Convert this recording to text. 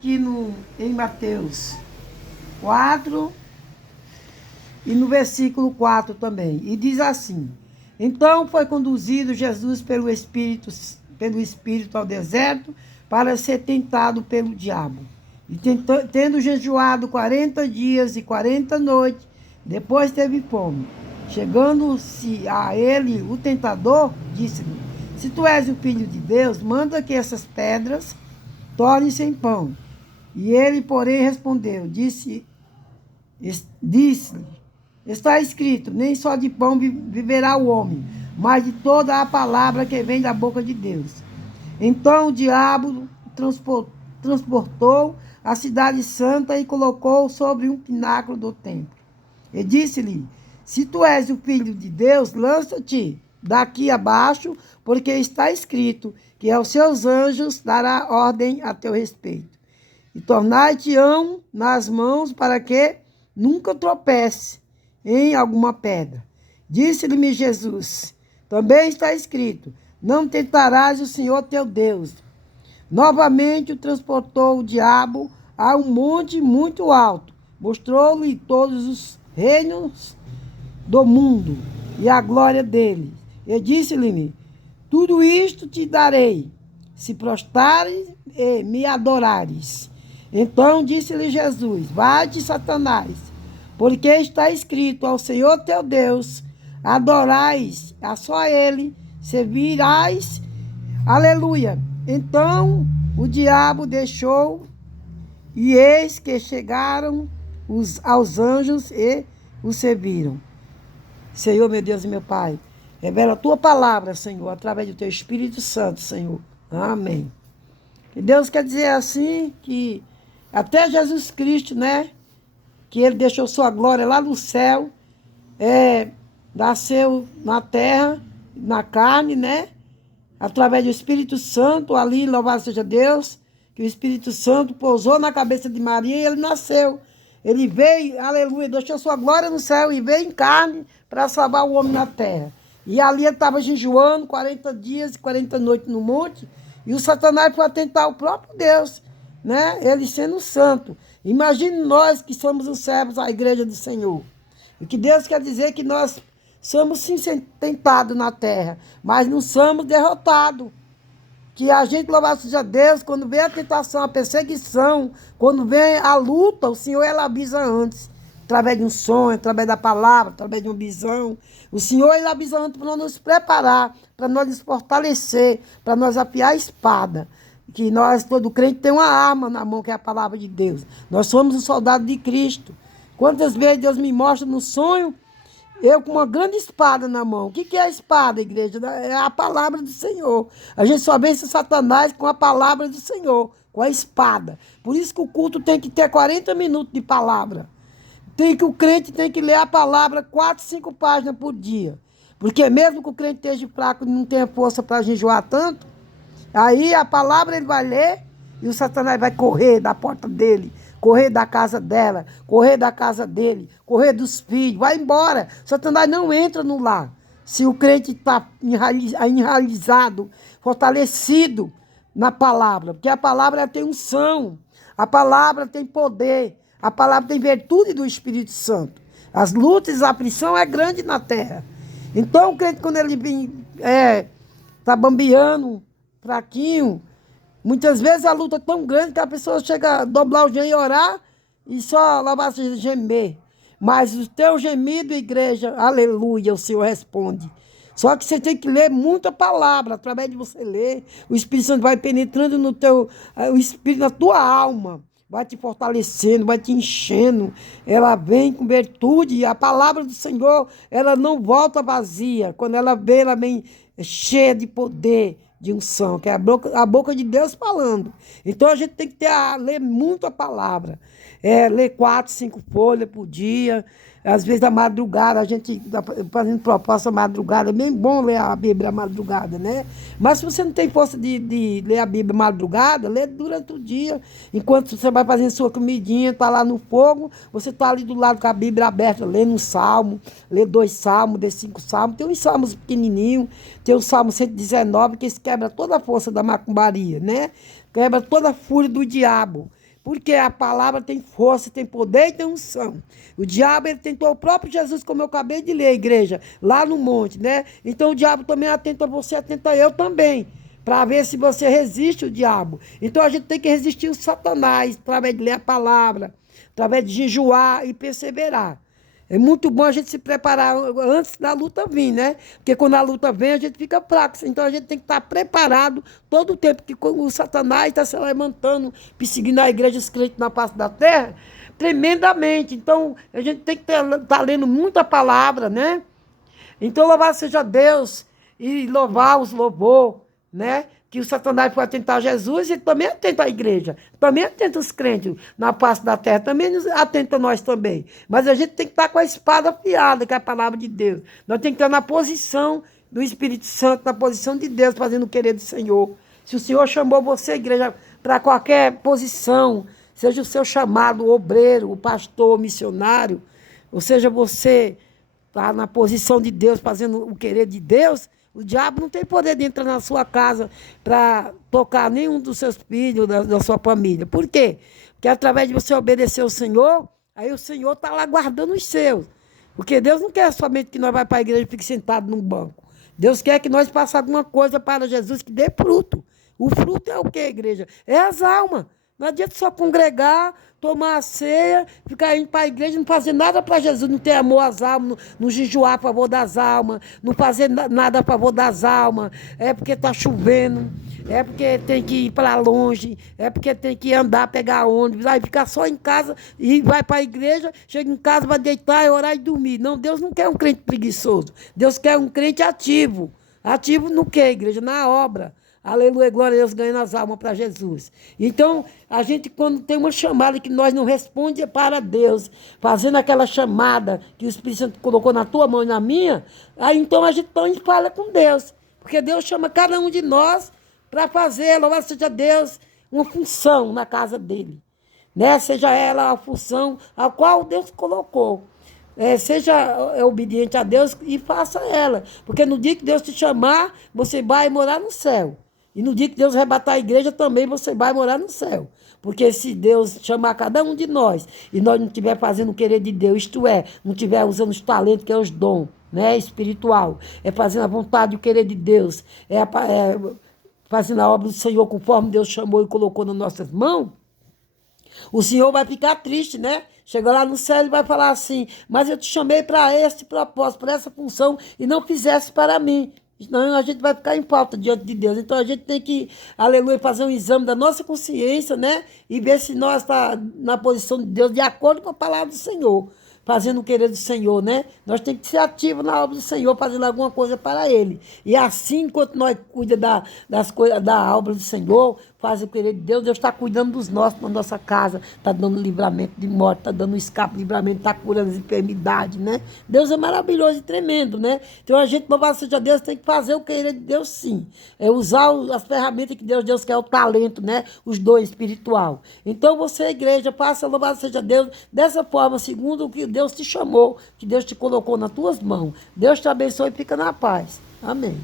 Aqui em Mateus 4 e no versículo 4 também. E diz assim: Então foi conduzido Jesus pelo Espírito ao deserto para ser tentado pelo diabo. E tendo jejuado 40 dias e 40 noites, depois teve fome. Chegando-se a ele o tentador, disse-lhe: Se tu és o filho de Deus, manda que essas pedras tornem-se em pão. E ele, porém, respondeu, disse-lhe, está escrito, nem só de pão viverá o homem, mas de toda a palavra que vem da boca de Deus. Então o diabo transportou a cidade santa e colocou sobre um pináculo do templo. E disse-lhe, se tu és o filho de Deus, lança-te daqui abaixo, porque está escrito que aos seus anjos dará ordem a teu respeito. E tornar-te-ão nas mãos para que nunca tropece em alguma pedra. Disse-lhe Jesus, também está escrito, não tentarás o Senhor teu Deus. Novamente o transportou o diabo a um monte muito alto, mostrou-lhe todos os reinos do mundo e a glória dele. E disse-lhe, tudo isto te darei, se prostrares e me adorares. Então disse-lhe Jesus, vai-te, Satanás, porque está escrito ao Senhor teu Deus, adorais a só ele, servirás, aleluia. Então o diabo deixou, e eis que chegaram aos anjos e os serviram. Senhor, meu Deus e meu Pai, revela a tua palavra, Senhor, através do teu Espírito Santo, Senhor. Amém. E Deus quer dizer assim que até Jesus Cristo, né? Que ele deixou sua glória lá no céu, nasceu na terra, na carne, né? Através do Espírito Santo, ali, louvado seja Deus, que o Espírito Santo pousou na cabeça de Maria e ele nasceu. Ele veio, aleluia, deixou sua glória no céu e veio em carne para salvar o homem na terra. E ali ele estava jejuando 40 dias e 40 noites no monte, e o Satanás foi tentar o próprio Deus, né? Ele sendo santo. Imagine nós que somos os servos da igreja do Senhor. E que Deus quer dizer que nós somos sim tentados na terra, mas não somos derrotados. Que a gente, louvado seja Deus, quando vem a tentação, a perseguição, quando vem a luta, o Senhor, ela avisa antes. Através de um sonho, através da palavra, através de uma visão. O Senhor, ele avisa antes para nós nos preparar, para nós nos fortalecer, para nós afiar a espada. Que nós, todo crente, tem uma arma na mão, que é a palavra de Deus. Nós somos um soldado de Cristo. Quantas vezes Deus me mostra no sonho, eu com uma grande espada na mão. O que é a espada, igreja? É a palavra do Senhor. A gente só vence Satanás com a palavra do Senhor, com a espada. Por isso que o culto tem que ter 40 minutos de palavra. O crente tem que ler a palavra 4, 5 páginas por dia. Porque mesmo que o crente esteja fraco e não tenha força para jejuar tanto, aí a palavra ele vai ler e o Satanás vai correr da porta dele, correr da casa dela, correr da casa dele, correr dos filhos, vai embora. Satanás não entra no lar. Se o crente está enraizado, fortalecido na palavra, porque a palavra tem unção, a palavra tem poder, a palavra tem virtude do Espírito Santo. As lutas, a aflição é grande na terra. Então o crente, quando ele está bambeando, fraquinho, muitas vezes a luta é tão grande que a pessoa chega a dobrar o joelho e orar e só lá gemer. Mas o teu gemido, igreja, aleluia, o Senhor responde. Só que você tem que ler muita palavra. Através de você ler, o Espírito Santo vai penetrando no teu, o Espírito na tua alma. Vai te fortalecendo, vai te enchendo. Ela vem com virtude. E a palavra do Senhor, ela não volta vazia. Quando ela vem, ela vem cheia de poder, de unção, que é a boca de Deus falando. Então a gente tem que ler muito a palavra. Ler 4, 5 folhas por dia. Às vezes à madrugada, a gente fazendo proposta à madrugada. É bem bom ler a Bíblia à madrugada, né? Mas se você não tem força de ler a Bíblia à madrugada, lê durante o dia. Enquanto você vai fazendo sua comidinha, está lá no fogo, você está ali do lado com a Bíblia aberta, lendo um salmo, lê 2 salmos, lê 5 salmos. Tem uns salmos pequenininhos, tem o Salmo 119, que quebra toda a força da macumbaria, né? Quebra toda a fúria do diabo. Porque a palavra tem força, tem poder e tem unção. O diabo, ele tentou o próprio Jesus, como eu acabei de ler, igreja, lá no monte, né? Então o diabo também atenta você, atenta eu também, para ver se você resiste o diabo. Então a gente tem que resistir o Satanás, através de ler a palavra, através de jejuar e perseverar. É muito bom a gente se preparar antes da luta vir, né? Porque quando a luta vem, a gente fica fraco. Então a gente tem que estar preparado todo o tempo que o Satanás está se levantando, perseguindo a igreja, os crentes na face da terra, tremendamente. Então a gente tem que estar lendo muita palavra, né? Então louvado seja Deus e louvar os louvor, né? Que o Satanás foi atentar Jesus e também atenta a igreja, também atenta os crentes na face da terra, também atenta nós também. Mas a gente tem que estar com a espada afiada, que é a palavra de Deus. Nós temos que estar na posição do Espírito Santo, na posição de Deus, fazendo o querer do Senhor. Se o Senhor chamou você, igreja, para qualquer posição, seja o seu chamado, o obreiro, o pastor, o missionário, ou seja, você está na posição de Deus, fazendo o querer de Deus, o diabo não tem poder de entrar na sua casa para tocar nenhum dos seus filhos, da sua família. Por quê? Porque através de você obedecer ao Senhor, aí o Senhor está lá guardando os seus. Porque Deus não quer somente que nós vá para a igreja e fique sentado num banco. Deus quer que nós façamos alguma coisa para Jesus que dê fruto. O fruto é o quê, igreja? É as almas. Não adianta só congregar, tomar a ceia, ficar indo para a igreja, não fazer nada para Jesus, não ter amor às almas, não jejuar a favor das almas, não fazer nada a favor das almas. É porque está chovendo, é porque tem que ir para longe, é porque tem que andar, pegar ônibus, aí ficar só em casa e vai para a igreja, chega em casa, vai deitar, orar e dormir. Não, Deus não quer um crente preguiçoso. Deus quer um crente ativo. Ativo no quê, igreja? Na obra. Aleluia, glória a Deus, ganhando as almas para Jesus. Então, a gente, quando tem uma chamada que nós não respondemos para Deus, fazendo aquela chamada que o Espírito Santo colocou na tua mão e na minha, aí então a gente fala com Deus. Porque Deus chama cada um de nós para fazer, louvado seja Deus, uma função na casa dele. Né? Seja ela a função a qual Deus colocou. Seja obediente a Deus e faça ela. Porque no dia que Deus te chamar, você vai morar no céu. E no dia que Deus arrebatar a igreja, também você vai morar no céu. Porque se Deus chamar cada um de nós, e nós não estiver fazendo o querer de Deus, isto é, não estiver usando os talentos, que é os dons, né, espiritual, é fazendo a vontade e o querer de Deus, fazendo a obra do Senhor conforme Deus chamou e colocou nas nossas mãos, o Senhor vai ficar triste, né? Chega lá no céu e vai falar assim, mas eu te chamei para este propósito, para essa função, e não fizesse para mim. Senão a gente vai ficar em falta diante de Deus. Então a gente tem que, aleluia, fazer um exame da nossa consciência, né? E ver se nós estamos na posição de Deus, de acordo com a palavra do Senhor. Fazendo o querer do Senhor, né? Nós temos que ser ativos na obra do Senhor, fazendo alguma coisa para Ele. E assim, enquanto nós cuidamos das coisas da obra do Senhor, faz o querer de Deus, Deus está cuidando dos nossos, na nossa casa, está dando livramento de morte, está dando escape, livramento, está curando as enfermidades, né? Deus é maravilhoso e tremendo, né? Então a gente, louvado seja Deus, tem que fazer o querer de Deus, sim. É usar as ferramentas que Deus quer, o talento, né? Os dons espiritual. Então você, igreja, faça, louvado seja Deus, dessa forma, segundo o que Deus te chamou, que Deus te colocou nas tuas mãos. Deus te abençoe e fica na paz. Amém.